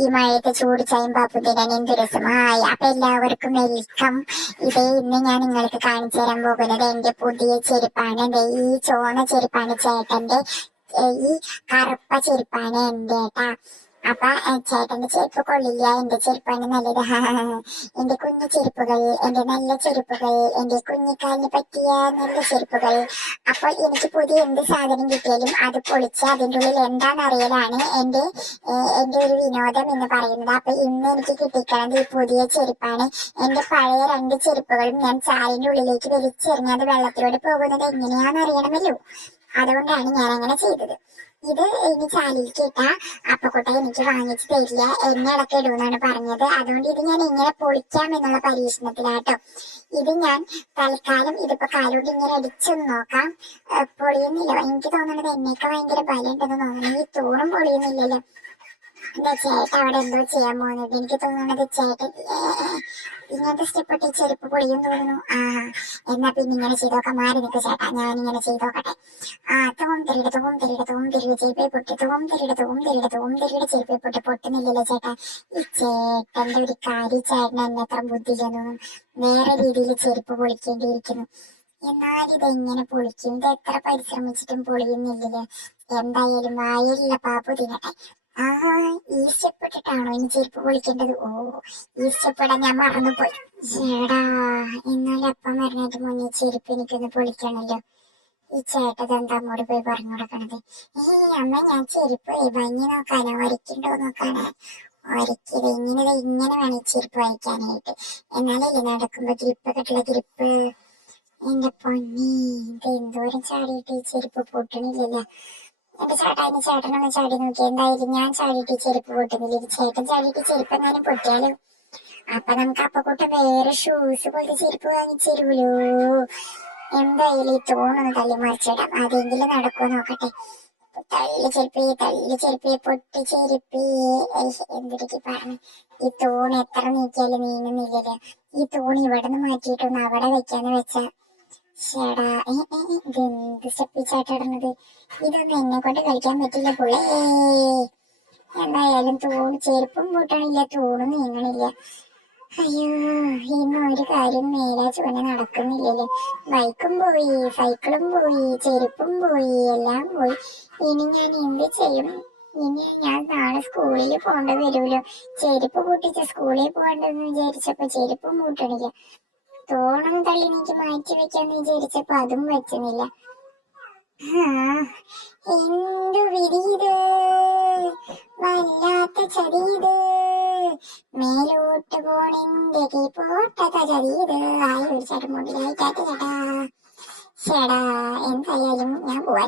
ഈ മഴയത്തെ ചൂട് ചായമ്പാപ്പു തരാൻ എന്ത് രസമായി. അപ്പൊ എല്ലാവർക്കും വെൽക്കം. ഇന്ന് ഞാൻ നിങ്ങൾക്ക് കാണിച്ചു തരാൻ പോകുന്നത് എന്റെ പുതിയ ചെരുപ്പാണ്. ഈ ചുവന്ന ചെരുപ്പാണ് ചേട്ടന്റെ, ഈ കറുപ്പ ചെരുപ്പാണ് എന്റെ ഏട്ടാ. അപ്പൊ ചേട്ടന്റെ ചെരുപ്പ് കൊള്ളില്ല, എന്റെ ചെരുപ്പാണ് നല്ലത്. എന്റെ കുഞ്ഞു ചെരുപ്പുകൾ, എന്റെ നല്ല ചെരുപ്പുകൾ, എന്റെ കുഞ്ഞിക്കാലിന് പറ്റിയ നല്ല ചെരുപ്പുകൾ. അപ്പോൾ എനിക്ക് പുതിയ എന്ത് സാധനം കിട്ടിയാലും അത് പൊളിച്ച് അതിൻ്റെ ഉള്ളിൽ എന്താണെന്നറിയലാണ് എന്റെ ഒരു വിനോദം എന്ന് പറയുന്നത്. അപ്പൊ ഇന്ന് എനിക്ക് കിട്ടിക്കണത് ഈ പുതിയ ചെരുപ്പാണ്. എന്റെ പഴയ 2 ചെരുപ്പുകളും ഞാൻ ചാലിന്റെ ഉള്ളിലേക്ക് വലിച്ചെറിഞ്ഞ് അത് വെള്ളത്തിലൂടെ പോകുന്നത് എങ്ങനെയാണെന്ന് അറിയണമല്ലോ. അതുകൊണ്ടാണ് ഞാൻ അങ്ങനെ ചെയ്തത്. ഇത് ഇനി ചാലിലേക്ക് ഇട്ടാ അപ്പക്കുട്ട എനിക്ക് വാങ്ങിച്ചു തരില്ല, എന്നെ ഇടയ്ക്ക് ഇടുമെന്നാണ് പറഞ്ഞത്. അതുകൊണ്ട് ഇത് ഞാൻ എങ്ങനെ പൊളിക്കാം എന്നുള്ള പരീക്ഷണത്തിലാട്ടോ. ഇത് ഞാൻ തൽക്കാലം ഇതിപ്പോ കാലോട്ട് ഇങ്ങനെ അടിച്ചൊന്ന് നോക്കാം. പൊളിയുന്നില്ല, എനിക്ക് തോന്നുന്നത് എന്നേക്കാൾ ഭയങ്കര ബലം ഉണ്ടെന്ന് തോന്നുന്നു. ഈ തൂണും പൊളിയുന്നില്ലല്ലോ. എന്താ ചേട്ടൻ അവിടെ എന്തോ ചെയ്യാൻ പോകുന്നത്? എനിക്ക് തോന്നുന്നത് ചേട്ടൻ ഇങ്ങനത്തെ സ്റ്റെപ്പിട്ട് ചെരുപ്പ് പൊളിയും തോന്നുന്നു. എന്നാ പിന്നെ ഇങ്ങനെ ചെയ്തോക്കാം. മാറി നിൽക്ക് ചേട്ടാ, ഞാനിങ്ങനെ ചെയ്തോക്കട്ടെ. തൂം തിരിയുടെ ചെരുപ്പേ പൊട്ടി, തൂം തിരിയുടെ ചെരുപ്പേ പൊട്ടി. പൊട്ടുന്നില്ലല്ലോ ചേട്ടാ. ഈ ചേട്ടന്റെ ഒരു കാര്യം, ചേട്ടൻ എന്നെ അത്ര ബുദ്ധിയില്ലെന്ന് തോന്നുന്നു. വേറെ രീതിയിൽ ചെരുപ്പ് പൊളിക്കേണ്ടിയിരിക്കുന്നു. എന്നാൽ ഇതെങ്ങനെ പൊളിക്കും? ഇത് എത്ര പരിശ്രമിച്ചിട്ടും പൊളിയുന്നില്ലല്ലോ. എന്തായാലും വായിലുള്ള പാപ്പു തിന്നട്ടെ. ഈ സ്റ്റെപ്പ് ഇട്ടിട്ടാണോ ഇനി ചെരുപ്പ് പൊളിക്കേണ്ടത്? ഈ സ്റ്റെപ്പ് ഇടാൻ ഞാൻ മറന്നുപോയി. ചേടാ, എന്നാലും അപ്പം പറഞ്ഞിട്ട് മുന്നേ ചെരുപ്പ് എനിക്കൊന്ന് പൊളിക്കണല്ലോ. ഈ ചേട്ടത് എന്താ അങ്ങോട്ട് പോയി പറഞ്ഞു കൊടുക്കണത്? അമ്മ, ഞാൻ ചെരുപ്പ് ഭംഗി നോക്കാനോ, വരയ്ക്കുണ്ടോ നോക്കാനോ. വരയ്ക്കത് ഇങ്ങനെ വേണം ചെരുപ്പ് വരയ്ക്കാനായിട്ട്. എന്നാലല്ലേ നടക്കുമ്പോ ഗ്രിപ്പൊക്കെ ഗ്രിപ്പ്. എന്റെ പൊന്നി, ഇത് എന്തോരം ചാടിയിട്ട് ഈ ചെരുപ്പ് പൊട്ടണില്ലല്ലോ. എന്റെ ചേട്ടാ, ചേട്ടനൊന്ന് ചാടി നോക്കി. എന്തായാലും ഞാൻ ചാടിയിട്ട് ചെരുപ്പ് പൊട്ടുന്നില്ല. ഇത് ചേട്ടൻ ചാടിയിട്ട് ചെരുപ്പ് എങ്ങാനും പൊട്ടിയാലോ? അപ്പൊ നമുക്ക് അപ്പക്കൂട്ടം വേറെ ഷൂസ് പോലത്തെ ചെരുപ്പ് വാങ്ങിച്ചു തരുമല്ലോ. എന്തായാലും ഈ തൂണൊന്ന് തള്ളി മറിച്ചിടാം, അതെങ്കിലും നടക്കുമോ നോക്കട്ടെ. തള്ളി ചെരുപ്പേ പൊട്ടി ചെരുപ്പേ. എന്തിടക്ക് പറഞ്ഞു, ഈ തൂണ് എത്ര നീക്കിയാലും നീങ്ങുന്നില്ലല്ലോ. ഈ തൂണ് ഇവിടെ നിന്ന് മാറ്റിയിട്ടൊന്ന് അവിടെ വെക്കാന്ന് വെച്ചാ. ചേടാ, ഇതെന്ത് സ്റ്റെപ്പിച്ചാട്ടിടുന്നത്? ഇതൊന്നും എന്നെ കൊണ്ട് കളിക്കാൻ പറ്റില്ല പുള്ളേ. എന്തായാലും ചെരുപ്പും പൊട്ടണില്ല, തൂണും നീങ്ങണില്ല. അയ്യോ, ഇന്ന് ഒരു കാര്യം മേലാ ചുവനെ നടക്കുന്നില്ലല്ലോ. ബൈക്കും പോയി, സൈക്കിളും പോയി, ചെരുപ്പും പോയി, എല്ലാം പോയി. ഇനി ഞാൻ എന്ത് ചെയ്യും? ഇനി ഞാൻ നാളെ സ്കൂളിൽ പോകേണ്ടി വരുമല്ലോ. ചെരുപ്പ് പൊട്ടിച്ച സ്കൂളിൽ പോകണ്ടെന്ന് വിചാരിച്ചപ്പോ ചെരുപ്പും പൊട്ടണില്ല. തോണം തള്ളി എനിക്ക് മാറ്റി വെക്കാന്ന് വിചാരിച്ചപ്പോ അതും വെച്ചുന്നില്ല. എന്തു വിധിയത്, വല്ലാത്ത ചതിയത്. മേലോട്ട് പോണെന്റെ പോട്ട ചതിയത്. ഒരു ചടമുടിയായി ചേട്ടാ. ചേടാ, എന്തായാലും ഞാൻ പോവാ.